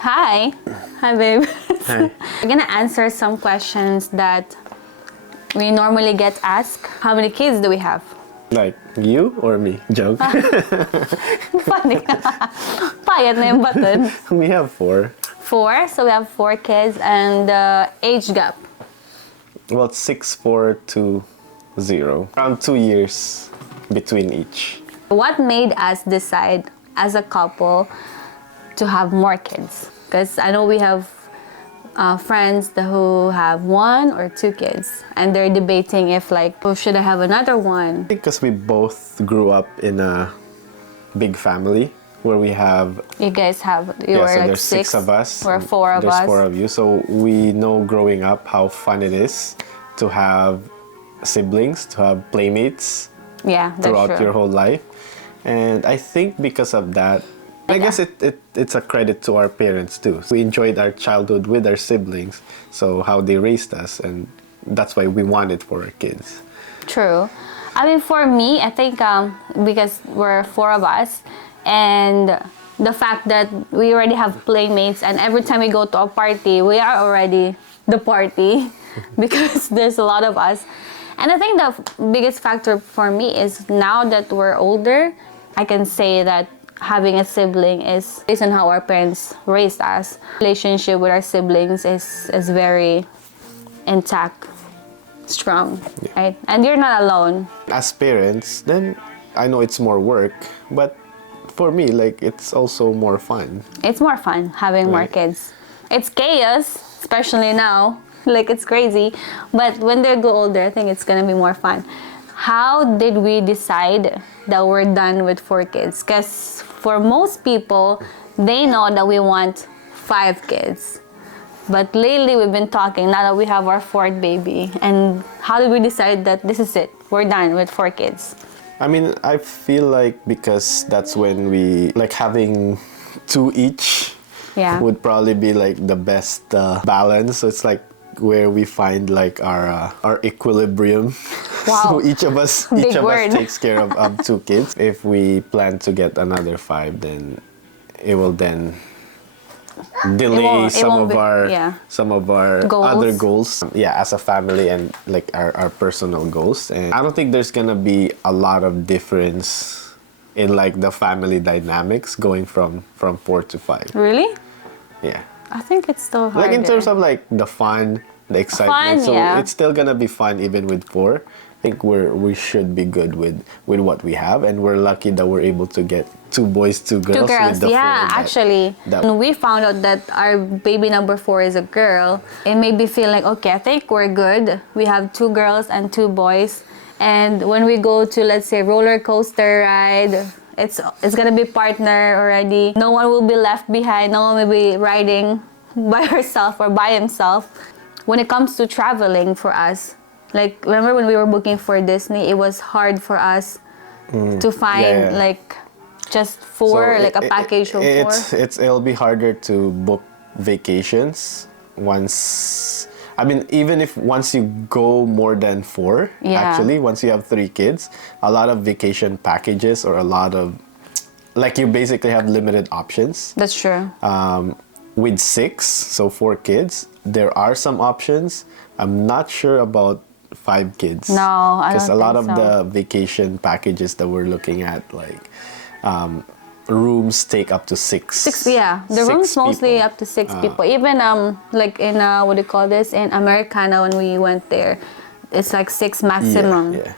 Hi. Hi, babe. Hi. We're gonna answer some questions that we normally get asked. How many kids do we have? Like you or me? Joke. Funny. Payat na yung button. We have 4. 4. So we have 4 kids and age gap. Well, it's 6, 4, 2, 0. Around 2 years between each. What made us decide as a couple to have more kids? Because I know we have friends who have 1 or 2 kids, and they're debating if like, oh, should I have another one? Because we both grew up in a big family where we have You guys have so like there's 6 of us. or 4 of there's us. 4 of you. So we know growing up how fun it is to have siblings, to have playmates Yeah, that's throughout true. your whole life. And I think because of that, I guess it's a credit to our parents too. We enjoyed our childhood with our siblings, so how they raised us, and that's why we want it for our kids. True. I mean, for me, I think because we're 4 of us, and the fact that we already have playmates, and every time we go to a party, we are already the party because there's a lot of us. And I think the biggest factor for me is now that we're older, I can say that having a sibling is based on how our parents raised us. Relationship with our siblings is very intact, strong, right? And you're not alone. As parents, then I know it's more work, but for me, like, it's also more fun. It's more fun having more Right. kids. It's chaos, especially now. Like, it's crazy. But when they go older, I think it's gonna be more fun. How did we decide that we're done with 4 kids? Because for most people, they know that we want 5 kids. But lately, we've been talking now that we have our 4th baby. And how did we decide that this is it? We're done with 4 kids. I mean, I feel like because that's when we, like, having 2 each Yeah. would probably be like the best balance. So it's like where we find like our equilibrium. Wow. So each of us Big word. takes care of 2 kids. If we plan to get another 5, then it will then delay won't some of our Goals. other goals. Yeah, as a family and like our personal goals. And I don't think there's gonna be a lot of difference in like the family dynamics going from 4 to 5. Really? Yeah. I think it's still harder. Like in terms of like the fun, the excitement. Fun, So yeah. it's still gonna be fun even with 4. I think we should be good with what we have, and we're lucky that we're able to get 2 boys, 2 girls. 2 girls, with the 4 yeah, actually. When we found out that our baby number 4 is a girl, it made me feel like, okay, I think we're good. We have 2 girls and 2 boys. And when we go to, let's say, roller coaster ride, it's gonna be partner already. No one will be left behind. No one will be riding by herself or by himself. When it comes to traveling for us, like, remember when we were booking for Disney, it was hard for us to find yeah. like just 4, So like a package of 4. It'll be harder to book vacations once. I mean, even if once you go more than 4, Yeah. actually, once you have 3 kids, a lot of vacation packages or a lot of, like, you basically have limited options. That's true. With 6, so 4 kids, there are some options. I'm not sure about 5 kids. No, I Because a don't lot think of so. the vacation packages that we're looking at, like, rooms take up to 6. 6, yeah. The 6 room's mostly people. up to 6 people. Even like in what do you call this, in Americana, when we went there, it's like 6 maximum. Yeah.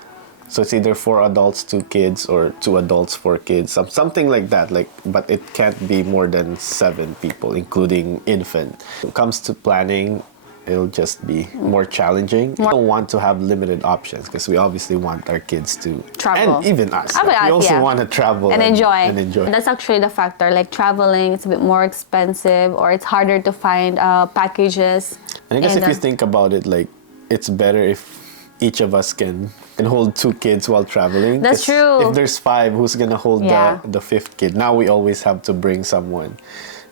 So it's either 4 adults, 2 kids, or 2 adults, 4 kids, something like that. Like, but it can't be more than 7 people, including infant. When it comes to planning, it'll just be more challenging. We don't want to have limited options because we obviously want our kids to Travel. and even us. I mean, we also yeah. want to travel And enjoy. And enjoy. That's actually the factor. Like, traveling, it's a bit more expensive, or it's harder to find packages. And I guess And, if you think about it, like, it's better if each of us can hold 2 kids while traveling. That's 'Cause true. If there's 5, who's gonna hold Yeah. the 5th kid? Now we always have to bring someone,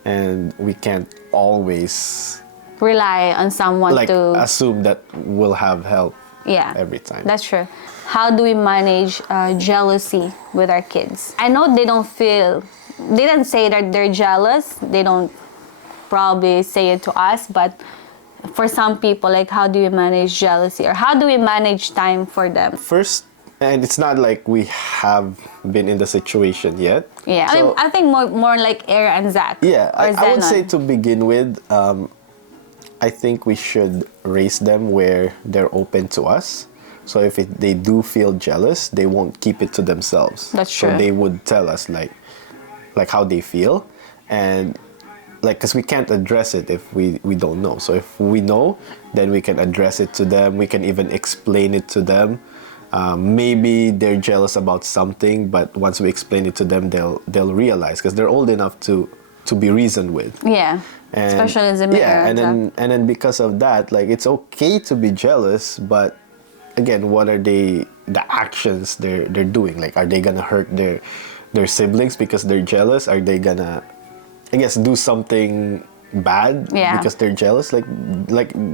and we can't always Rely on someone like to assume that we'll have help Yeah, every time. that's true. How do we manage jealousy with our kids? I know they don't say that they're jealous. They don't probably say it to us, but for some people, like, how do you manage jealousy, or how do we manage time for them? First, and it's not like we have been in the situation yet. Yeah, So, I think more like Era and Zach. yeah, or I would Zenon. say to begin with, I think we should raise them where they're open to us. So if they do feel jealous, they won't keep it to themselves. That's So true. they would tell us like how they feel, and like, because we can't address it if we don't know. So if we know, then we can address it to them. We can even explain it to them. Maybe they're jealous about something, but once we explain it to them, they'll realize, because they're old enough to be reasoned with. Yeah, And, especially as a mirror. yeah, and then because of that, like, it's okay to be jealous, but again, what are the actions they're doing? Like, are they gonna hurt their siblings because they're jealous? Are they gonna, I guess, do something bad Yeah. because they're jealous? Like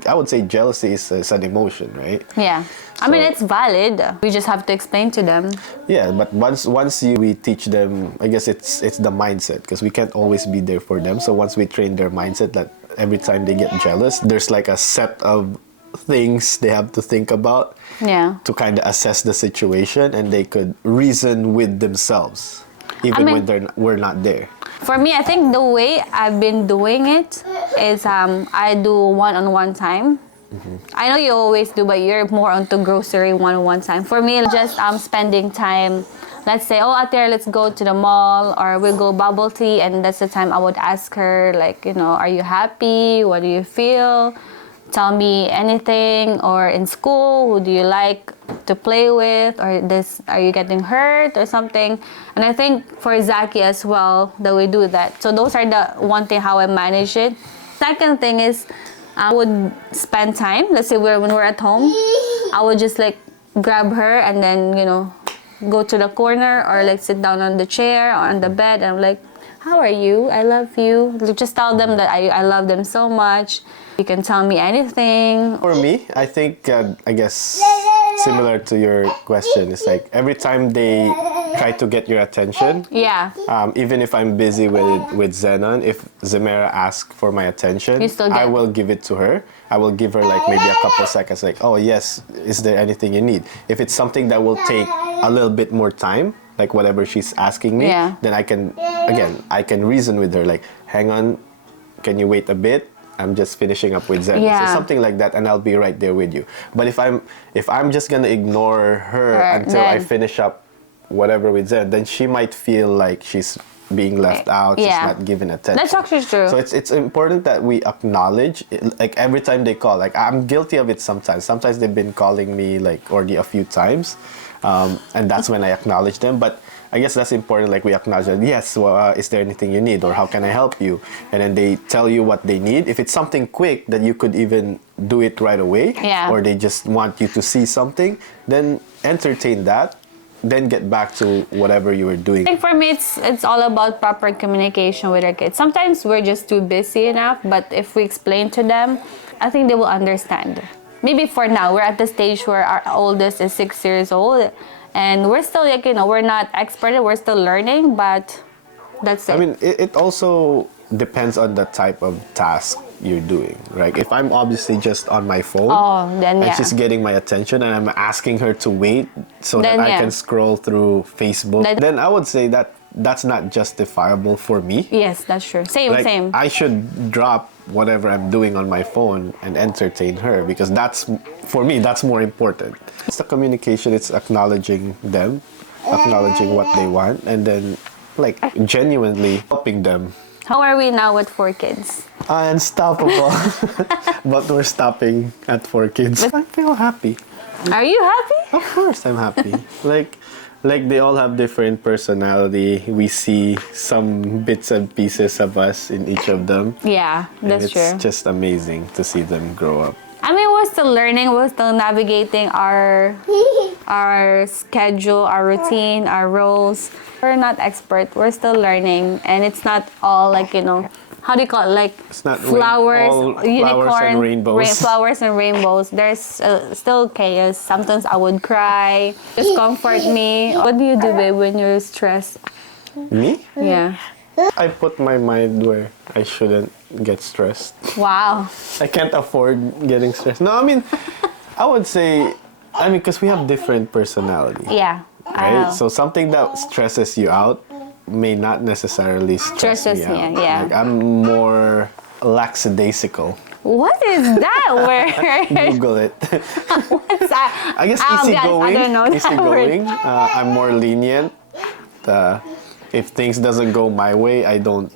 I would say jealousy is an emotion, right? Yeah, I mean, So- it's valid. We just have to explain to them. Yeah, but once we teach them, I guess it's the mindset, because we can't always be there for them. So once we train their mindset that every time they get jealous, there's like a set of things they have to think about Yeah. to kind of assess the situation, and they could reason with themselves even mean- when we're not there. For me, I think the way I've been doing it is I do one-on-one time. I know you always do, but you're more onto grocery one-on-one time. For me, just spending time. Let's say, oh, out there, let's go to the mall, or we'll go bubble tea, and that's the time I would ask her, like, are you happy? What do you feel? Tell me anything. Or in school, who do you like to play with? Or are you getting hurt or something? And I think for Zaki as well, that we do that. So those are the one thing how I manage it. Second thing is, I would spend time. Let's say when we're at home, I would just like grab her and then, go to the corner, or like sit down on the chair or on the bed, and I'm like, how are you? I love you. Just tell them that I love them so much. You can tell me anything. For me, I think, I guess, similar to your question, it's like every time they try to get your attention, Yeah. even if I'm busy with Zenon, if Zemera asks for my attention, You still I get- will give it to her. I will give her like maybe a couple seconds, like, oh yes, is there anything you need? If it's something that will take a little bit more time, like whatever she's asking me, Yeah. then I can reason with her, like, hang on, can you wait a bit? I'm just finishing up with Zen. Yeah. So something like that, and I'll be right there with you. But if I'm just gonna ignore her until I then- finish up whatever with Zen, then she might feel like she's being left out. She's Yeah. not given attention. That's actually true. So it's important that we acknowledge, like every time they call. Like, I'm guilty of it sometimes. Sometimes they've been calling me like already a few times, and that's when I acknowledge them. But I guess that's important. Like, we acknowledge that, yes, well, is there anything you need, or how can I help you? And then they tell you what they need. If it's something quick that you could even do it right away, Yeah. or they just want you to see something, then entertain that. Then get back to whatever you were doing. I think for me, it's all about proper communication with our kids. Sometimes we're just too busy enough, but if we explain to them, I think they will understand. Maybe for now, we're at the stage where our oldest is 6 years old, and we're still like, we're not expert, we're still learning, but that's it. I mean, it also depends on the type of task you're doing, right? If I'm obviously just on my phone, Oh, then and yeah. she's getting my attention, and I'm asking her to wait so Then that I yeah. can scroll through Facebook, Then- then I would say that that's not justifiable for me. Yes, that's true. Same, Like, same. I should drop whatever I'm doing on my phone and entertain her, because for me, that's more important. It's the communication, it's acknowledging them, acknowledging what they want, and then like genuinely helping them. How are we now with 4 kids? Unstoppable. But we're stopping at 4 kids. I feel happy. Are you happy? Of course I'm happy. like they all have different personality. We see some bits and pieces of us in each of them. Yeah, And that's it's true. just amazing to see them grow up. I mean, we're still learning. We're still navigating our schedule, our routine, our roles. We're not expert. We're still learning, and it's not all like, how do you call it? Like, It's not flowers, all unicorn, flowers and rainbows. flowers and rainbows. There's still chaos. Sometimes I would cry. Just comfort me. What do you do, babe, when you're stressed? Me? Yeah. I put my mind where I shouldn't. get stressed. Wow. I can't afford getting stressed. No, I mean, I would say, because we have different personalities. Yeah. Right? So something that stresses you out may not necessarily stress Stresses me me, out. yeah. Like, I'm more lackadaisical. What is that word? Google it. What's that? I guess I'll be honest, easygoing. I don't know that Easygoing. word. I'm more lenient. If things doesn't go my way, I don't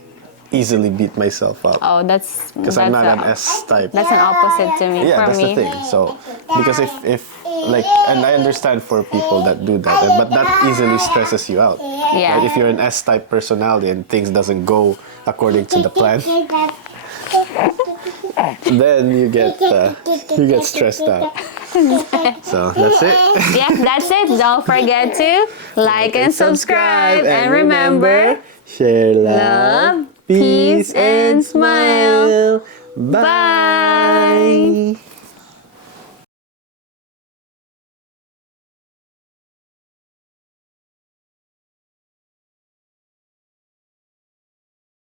easily beat myself up. Oh, that's Because I'm not a- an S type. That's an opposite to me. Yeah, for that's me. the thing. So, because if like, and I understand for people that do that, but that easily stresses you out. Yeah. Right? If you're an S type personality and things doesn't go according to the plan, then you get stressed out. So that's it. Yeah, that's it. Don't forget to like and subscribe. And remember, share love, peace, and smile. Bye.